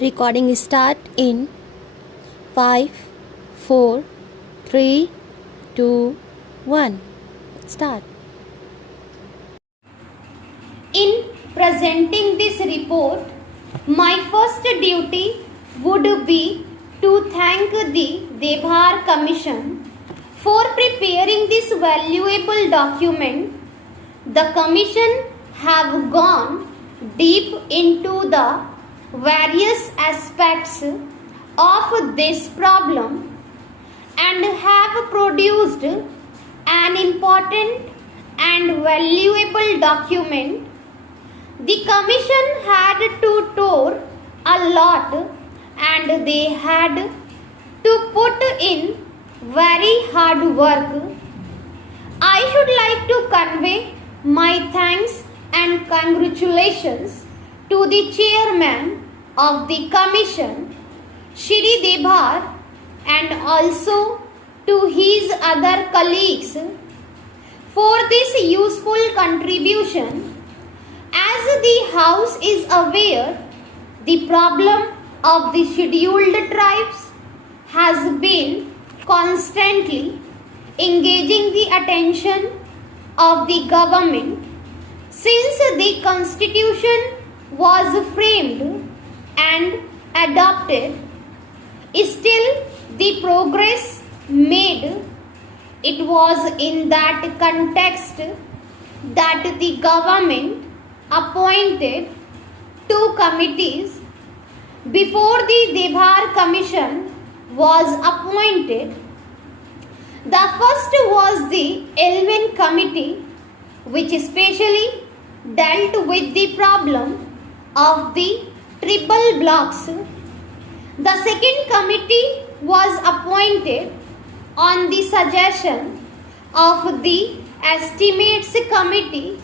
Recording start in 5, 4, 3, 2, 1. Start. In presenting this report, my first duty would be to thank the Debhar Commission for preparing this valuable document. The Commission have gone deep into the various aspects of this problem and have produced an important and valuable document. The Commission had to tour a lot and they had to put in very hard work. I should like to convey my thanks and congratulations to the chairman of the commission, Shri Debhar, and also to his other colleagues for this useful contribution. As the House is aware, the problem of the scheduled tribes has been constantly engaging the attention of the government since the Constitution was framed and adopted. Still, the progress made. It was in that context that the government appointed two committees before the Debhar Commission was appointed. The first was the Elwin Committee, which especially dealt with the problem of the tribal blocks. The second committee was appointed on the suggestion of the Estimates Committee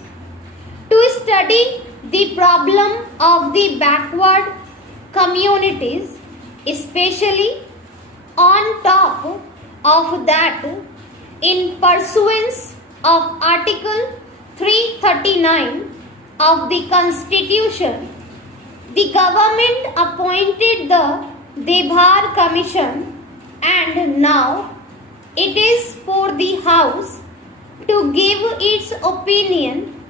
to study the problem of the backward communities, especially on top of that, in pursuance of Article 339 of the Constitution, the government appointed the Debhar Commission, and now it is for the House to give its opinion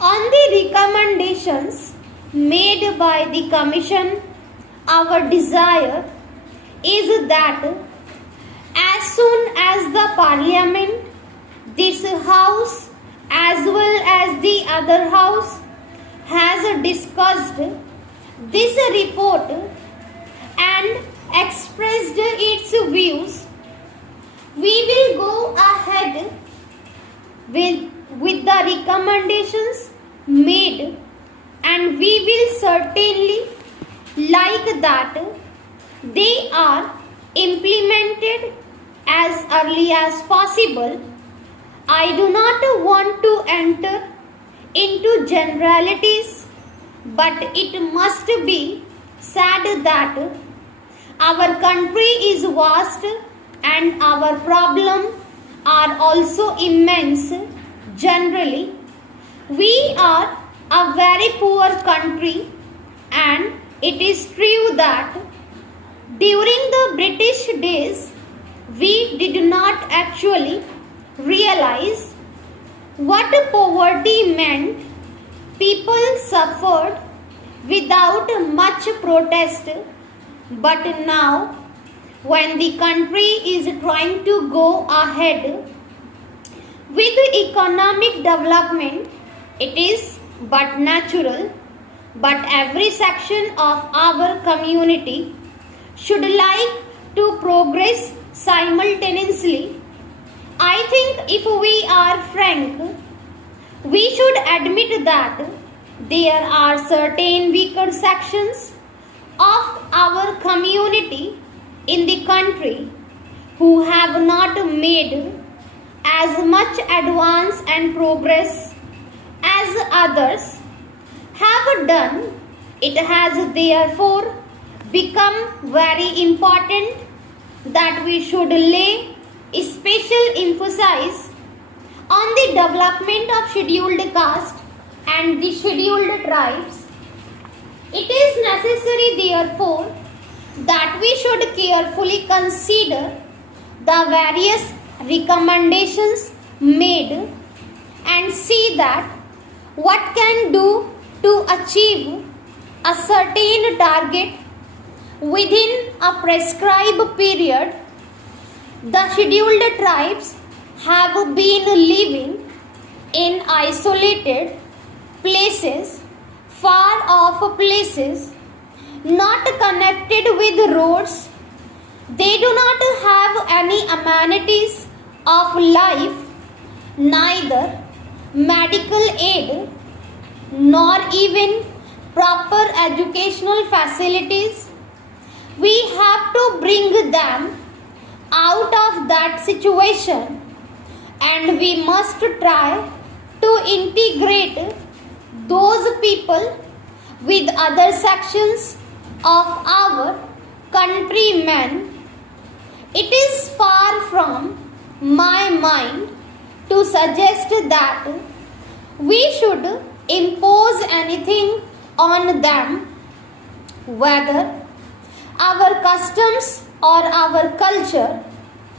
on the recommendations made by the Commission. Our desire is that as soon as the Parliament, this House as well as the other House has discussed this report and expressed its views, we will go ahead with the recommendations made, and we will certainly like that they are implemented as early as possible. I do not want to enter into generalities, but it must be said that our country is vast and our problems are also immense. Generally, we are a very poor country, and it is true that during the British days we did not actually realize what poverty meant. People suffered without much protest, but now when the country is trying to go ahead with economic development, it is but natural. But every section of our community should like to progress simultaneously. I think if we are frank, we should admit that there are certain weaker sections of our community in the country who have not made as much advance and progress as others have done. It has therefore become very important that we should lay special emphasis on the development of scheduled caste and the scheduled tribes It is necessary, therefore, that we should carefully consider the various recommendations made and see that what can do to achieve a certain target within a prescribed period. The scheduled tribes have been living in isolated places, far off places, not connected with roads. They do not have any amenities of life, neither medical aid nor even proper educational facilities. We have to bring them out of that situation, and we must try to integrate those people with other sections of our countrymen. It is far from my mind to suggest that we should impose anything on them, whether our customs or our culture,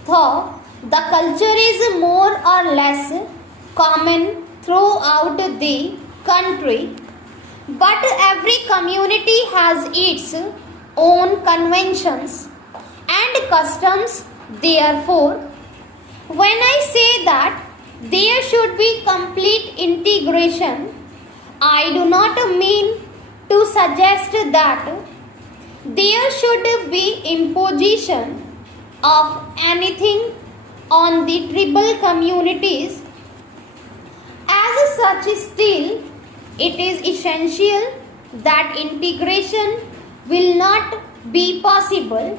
though the culture is more or less common throughout the country. But every community has its own conventions and customs. Therefore, when I say that there should be complete integration, I do not mean to suggest that there should be imposition of anything on the tribal communities. As such, still it is essential that integration will not be possible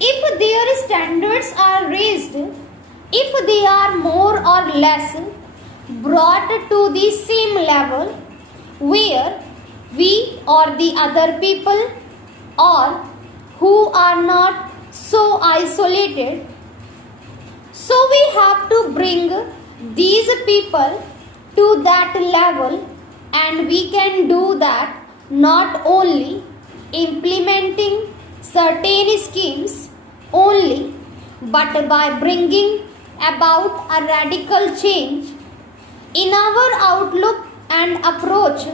if their standards are raised, if they are more or less brought to the same level where we or the other people or who are not so isolated. So we have to bring these people to that level, and we can do that not only implementing certain schemes only, but by bringing about a radical change in our outlook and approach.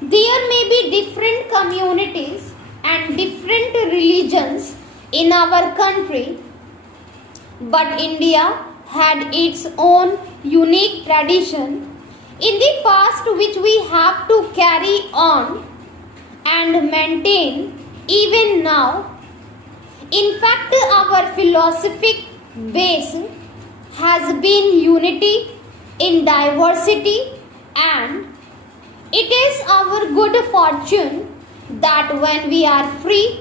There may be different communities and different religions in our country, but India had its own unique tradition in the past which we have to carry on and maintain even now. In fact, our philosophic base has been unity in diversity, and it is our good fortune that when we are free,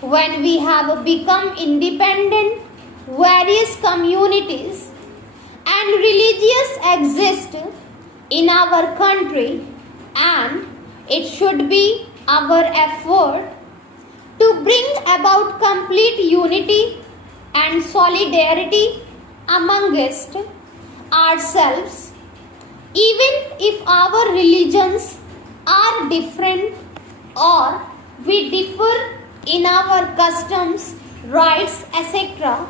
when we have become independent, various communities and religions exist in our country, and it should be our effort to bring about complete unity and solidarity amongst ourselves. Even if our religions are different or we differ in our customs, rights, etc.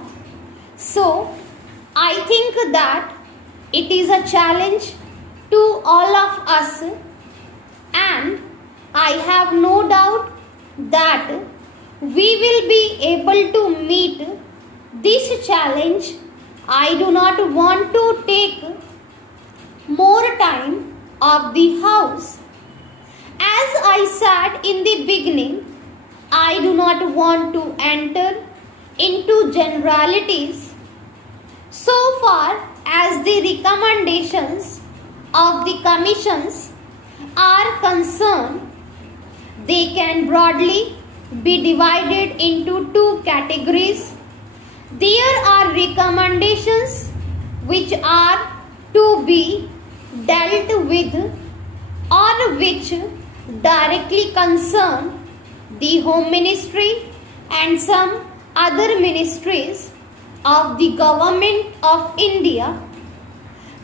So, I think that it is a challenge to all of us, and I have no doubt that we will be able to meet this challenge. I do not want to take more time of the house. As I said in the beginning, I do not want to enter into generalities. So far as the recommendations of the commissions are concerned, they can broadly be divided into two categories. There are recommendations which are to be dealt with or which directly concern the Home Ministry and some other ministries of the Government of India.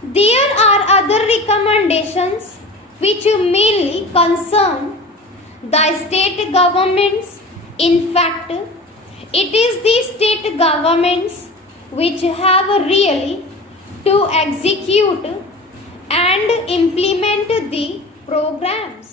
There are other recommendations which mainly concern the state governments. In fact, it is the state governments which have really to execute and implement the programs.